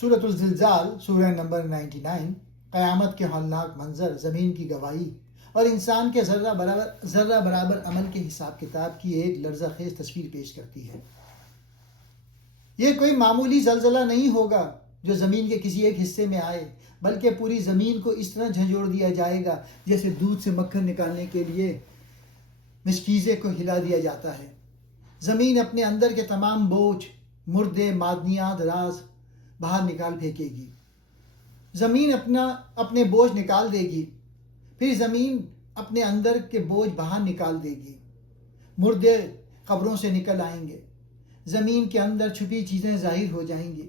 سورۃ الزلزال سورہ نمبر 99، قیامت کے ہولناک منظر، زمین کی گواہی اور انسان کے ذرہ برابر عمل کے حساب کتاب کی ایک لرزہ خیز تصویر پیش کرتی ہے۔ یہ کوئی معمولی زلزلہ نہیں ہوگا جو زمین کے کسی ایک حصے میں آئے، بلکہ پوری زمین کو اس طرح جھنجھوڑ دیا جائے گا جیسے دودھ سے مکھن نکالنے کے لیے مشکیزے کو ہلا دیا جاتا ہے۔ زمین اپنے اندر کے تمام بوجھ، مردے، معدنیات، راز باہر نکال پھینکے گی۔ زمین اپنے بوجھ نکال دے گی، پھر زمین اپنے اندر کے بوجھ باہر نکال دے گی۔ مردے قبروں سے نکل آئیں گے، زمین کے اندر چھپی چیزیں ظاہر ہو جائیں گی۔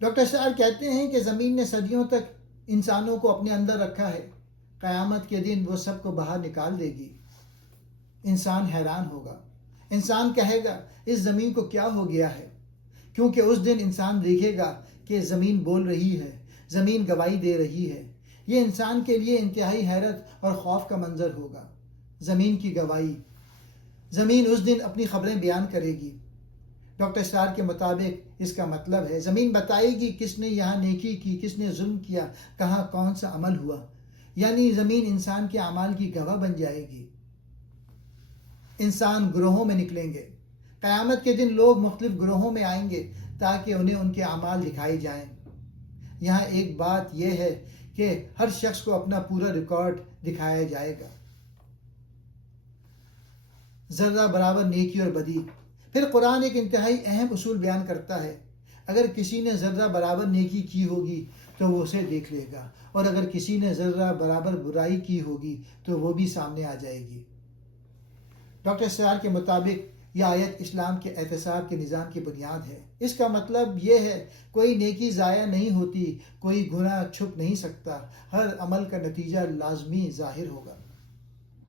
ڈاکٹر شار کہتے ہیں کہ زمین نے صدیوں تک انسانوں کو اپنے اندر رکھا ہے، قیامت کے دن وہ سب کو باہر نکال دے گی۔ انسان حیران ہوگا، انسان کہے گا اس زمین کو کیا ہو گیا ہے، کیونکہ اس دن انسان دیکھے گا کہ زمین بول رہی ہے، زمین گواہی دے رہی ہے۔ یہ انسان کے لیے انتہائی حیرت اور خوف کا منظر ہوگا۔ زمین کی گواہی، زمین اس دن اپنی خبریں بیان کرے گی۔ ڈاکٹر اسٹار کے مطابق اس کا مطلب ہے زمین بتائے گی کس نے یہاں نیکی کی، کس نے ظلم کیا، کہاں کون سا عمل ہوا۔ یعنی زمین انسان کے اعمال کی گواہ بن جائے گی۔ انسان گروہوں میں نکلیں گے۔ قیامت کے دن لوگ مختلف گروہوں میں آئیں گے تاکہ انہیں ان کے اعمال دکھائے جائیں۔ یہاں ایک بات یہ ہے کہ ہر شخص کو اپنا پورا ریکارڈ دکھایا جائے گا، ذرہ برابر نیکی اور بدی۔ پھر قرآن ایک انتہائی اہم اصول بیان کرتا ہے، اگر کسی نے ذرہ برابر نیکی کی ہوگی تو وہ اسے دیکھ لے گا، اور اگر کسی نے ذرہ برابر برائی کی ہوگی تو وہ بھی سامنے آ جائے گی۔ ڈاکٹر سیار کے مطابق یہ آیت اسلام کے احتساب کے نظام کی بنیاد ہے۔ اس کا مطلب یہ ہے کوئی نیکی ضائع نہیں ہوتی، کوئی گناہ چھپ نہیں سکتا، ہر عمل کا نتیجہ لازمی ظاہر ہوگا۔